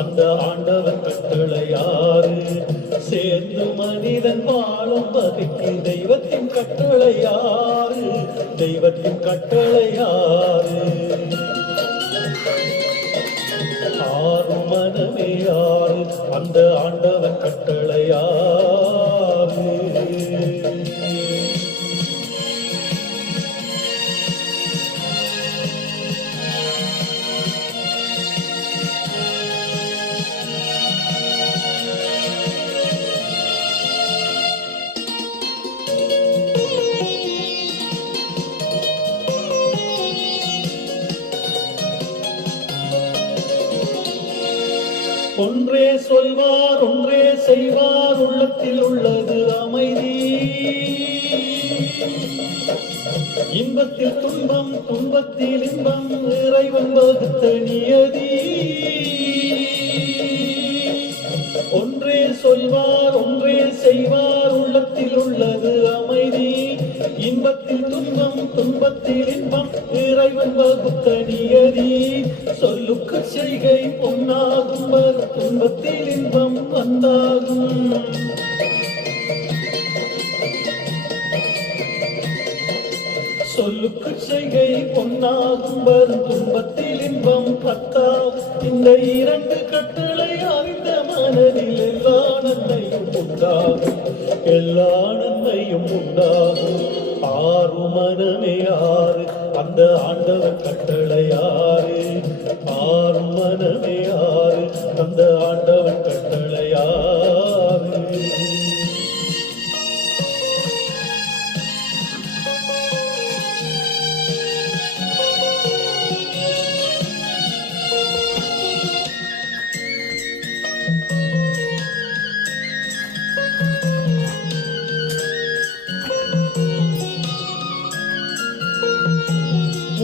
அந்த ஆண்டவன் கட்டளையாறு சேர்ந்து மனிதன் வாழும் வகைக்கு தெய்வத்தின் கட்டளையாறு தெய்வத்தின் கட்டளையாறு ஆறு மனமே யாரு அந்த ஆண்டவன் கட்டளையாறு ஒன்றே சொல்வார் ஒன்றே செய்வார் உள்ளத்தில் உள்ளது அமைதி இன்பத்தில் துன்பம் துன்பத்தில் இன்பம் இறைவன் வகுத்த நியதி ஒன்றே சொல்வார் ஒன்றே செய்வார் உள்ளத்தில் உள்ளது அமைதி இன்பத்தில் துன்பம் துன்பத்தில் இன்பம் இறைவன் வகுத்த நியதி சொல்லுக்கு செய்கை பொன்னாகும் துன்பத்தில் இன்பம் வந்தாகும் சொல்லுக்கு செய்கை பொன்னாகும் துன்பத்தில் இன்பம் பத்தா இந்த இரண்டு கட்டளை அறிந்த மனதில் எல்லா நன்மையும் உண்டாகும் எல்லா நன்மையும் உண்டாகும் ஆறு மனமே ஆறு அந்த ஆண்டவர் கட்டளையாறு ஆறு மனமே ஆறு அந்த ஆண்டவர் கட்டளையாறு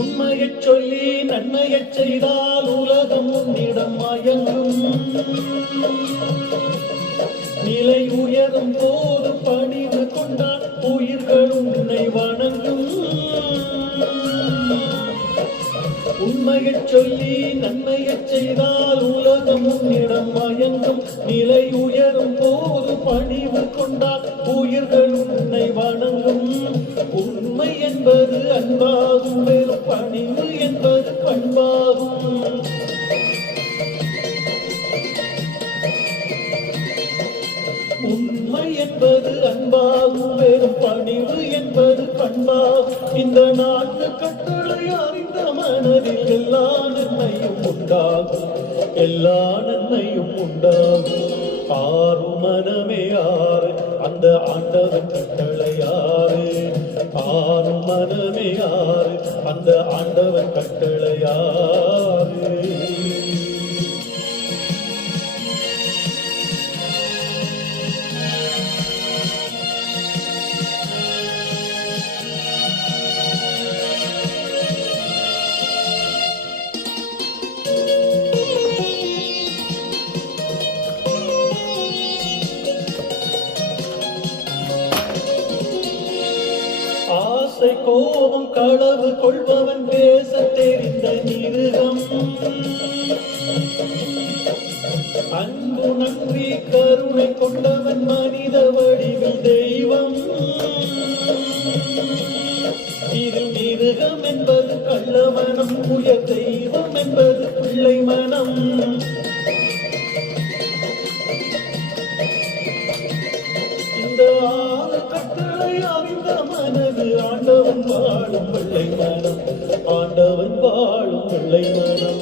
உண்மையைச் சொல்லி நன்மையைச் செய்தால் உலகம் உன்னிடம் மயங்கும் நிலை உயரும் போது பணிவு கொண்டால் உயிர்கள் உன்னை வணங்கும் உண்மையைச் சொல்லி நன்மையைச் செய்தால் உலகம் உன்னிடம் மயங்கும் நிலை உயரும் போது பணிவு கொண்டால் உயிர்கள் உன்னை வணங்கும் உண்மை என்பது அன்பாகும் வெறும் பணிவு என்பது பண்பாகும் உண்மை என்பது அன்பாகும் வெறும் பணிவு என்பது பண்பாகும் இந்த நான்கு கட்டளை அறிந்த மனதில் எல்லா நன்மையும் உண்டாகும் எல்லா நன்மையும் உண்டாகும் ஆறு மனமே ஆறு அந்த ஆண்டவன் கட்டளையாறு ஆறு மனமே ஆறு அந்த ஆண்டவன் கட்டளையாறு ஆசை கோபம் களவு கொள்பவன் பேச தெரிந்த மிருகம் அன்பு நன்றி கருணை கொண்டவன் மனித வடிவில் தெய்வம் இதில் மிருகம் என்பது கள்ளமனம் உயர் தெய்வம் என்பது பிள்ளை மனம் இந்த ஆறு கட்டளை அறிந்த மனது ஆண்டவன் வாழும் பிள்ளை மனம் ஆண்டவன் வாழும் பிள்ளை மனம்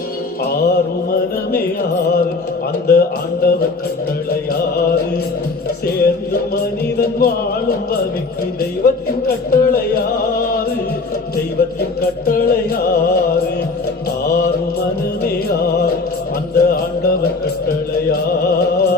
ஆறு மனமே ஆறு அந்த ஆண்டவன் கட்டளையாறு சேர்ந்து மனிதன் வாழும் வகைக்கு தெய்வத்தின் கட்டளையாறு தெய்வத்தின் கட்டளையாறு ஆறு மனமே ஆறு அந்த ஆண்டவன் கட்டளையாறு